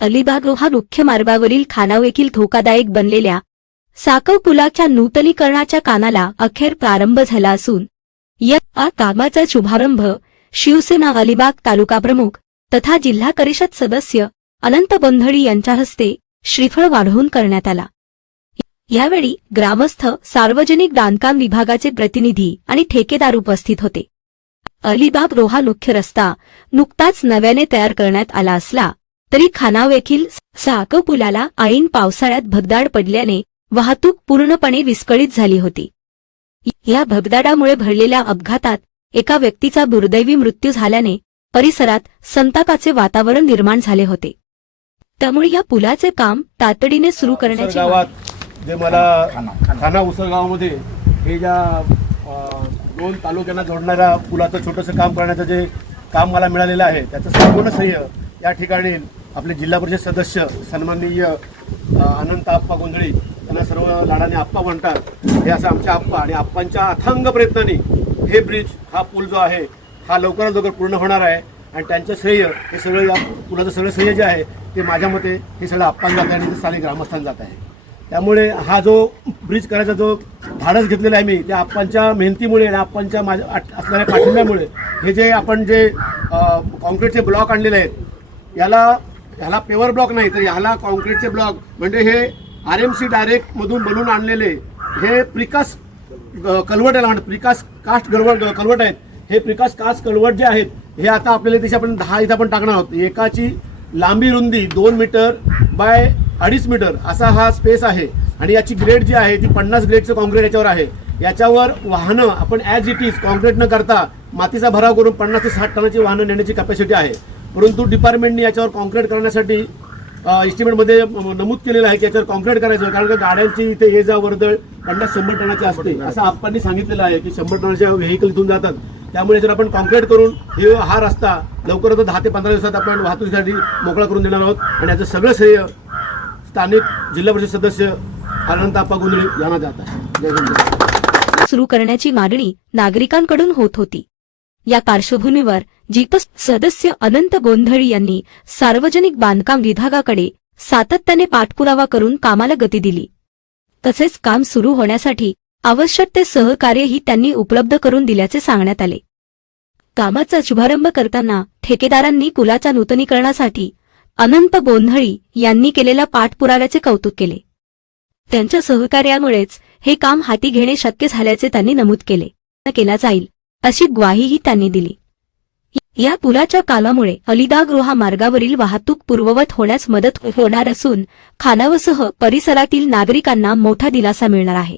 अलिबाग रोहा मुख्य मार्गावरील खानाव येथील धोकादायक बनलेल्या साकव पुलाच्या नूतनीकरणाच्या कामाला अखेर प्रारंभ झाला असून या कामाचा शुभारंभ शिवसेना अलिबाग तालुका प्रमुख तथा जिल्हा परिषद सदस्य अनंत गोंधळी यांच्या हस्ते श्रीफळ वाढवून करण्यात आला। यावेळी ग्रामस्थ, सार्वजनिक बांधकाम विभागाचे प्रतिनिधी आणि ठेकेदार उपस्थित होते। अलिबाग रोहा मुख्य रस्ता नुकताच नव्याने तयार करण्यात आला असला तरी खानाव येथील साकव पुलाला ऐन पावसाळ्यात भगदाड पडल्याने वाहतूक पूर्णपणे विस्कळीत झाली होती। या भगदाडामुळे भरलेल्या अपघातात एका व्यक्तीचा दुर्दैवी मृत्यू झाल्याने परिसरात संतापाचे वातावरण निर्माण झाले होते। त्यामुळे या पुलाचे काम तातडीने सुरू करण्याची जे मला खाना उसळगावामध्ये हे ज्या दोन तालुक्यांना जोडणाऱ्या पुलाचं छोटंसं काम करण्याचं जे काम मला मिळालेलं आहे त्याचं संपूर्ण श्रेय या ठिकाणी आपले जिल्हा परिषद सदस्य सन्माननीय अनंत आप्पा गोंधळी त्यांना सर्व लाडाने आप्पा म्हणतात। हे असं आमच्या आप्पा आणि आप्पांच्या अथांग प्रयत्नांनी हे ब्रिज, हा पूल जो आहे हा लवकरात लवकर पूर्ण होणार आहे आणि त्यांचं श्रेय हे सगळं, या पुलाचं सगळं श्रेय जे आहे ते माझ्या मते हे सगळं आप्पांना जात आहे आणि स्थानिक ग्रामस्थांना जात आहे। त्यामुळे हा जो ब्रिज करायचा जो धाडस घेतलेला आहे मी, त्या आप्पांच्या मेहनतीमुळे आणि आप्पांच्या असणाऱ्या पाठिंब्यामुळे हे जे आपण जे कॉन्क्रीटचे ब्लॉक आणलेले आहेत ह्याला पेवर ब्लॉक नाही तर ह्याला कॉन्क्रीटचे ब्लॉक म्हणजे हे RMC डायरेक्ट मधून बनवून आणलेले हे प्रिकास्ट कल्वर्ट याला म्हणतात, प्रिकास्ट कास्ट कल्वर्ट आहेत। हे प्रिकास्ट कास्ट कल्वर्ट जे आहेत हे आता आपल्याला तसे आपण 10 इथं आपण टाकणार आहोत। एकाची लांबी रुंदी 2 मीटर बाय 2.5 मीटर असा हा स्पेस आहे आणि याची ग्रेड जी आहे ती 50 ग्रेडचं कॉन्क्रीट याच्यावर आहे। याच्यावर वाहनं आपण ॲज इट इज कॉन्क्रीट न करता मातीचा भराव करून 50 ते 60 टनाची वाहनं नेण्याची कॅपॅसिटी आहे। परंतु डिपार्टमेंटने याच्यावर कॉन्क्रीट करण्यासाठी एस्टिमेटमध्ये नमूद केलेलं आहे की याच्यावर कॉन्क्रीट करायचं, कारण का गाड्यांची इथे ये जा वर्दळ 50-100 टनाची असते असं आप्पांनी सांगितलेलं आहे की 100 टनाच्या व्हेकल इथून जातात। त्यामुळे जर आपण कॉन्क्रीट करून हा रस्ता लवकरच 10 ते 15 दिवसात आपण वाहतुकीसाठी मोकळा करून देणार आहोत आणि याचं सगळं श्रेय स्थानिक जिल्हा परिषद सदस्य अनंत आप्पा गोंधळी यांना जात आहे। सुरू करण्याची मागणी नागरिकांकडून होत होती। या पार्श्वभूमीवर जिल्हा सदस्य अनंत गोंधळी यांनी सार्वजनिक बांधकाम विभागाकडे सातत्याने पाठपुरावा करून कामाला गती दिली। तसेच काम सुरू होण्यासाठी आवश्यक ते सहकार्यही त्यांनी उपलब्ध करून दिल्याचे सांगण्यात आले। कामाचा शुभारंभ करताना ठेकेदारांनी पुलाच्या नूतनीकरणासाठी अनंत गोंधळी यांनी केलेल्या पाठपुराव्याचे कौतुक केले। त्यांच्या सहकार्यामुळेच हे काम हाती घेणे शक्य झाल्याचे त्यांनी नमूद केला जाईल अशी ग्वाहीही त्यांनी दिली। या पुलाच्या कामामुळे अलिबाग रोहा मार्गावरील वाहतूक पूर्ववत होण्यास मदत होणार असून खानावसह परिसरातील नागरिकांना मोठा दिलासा मिळणार आहे।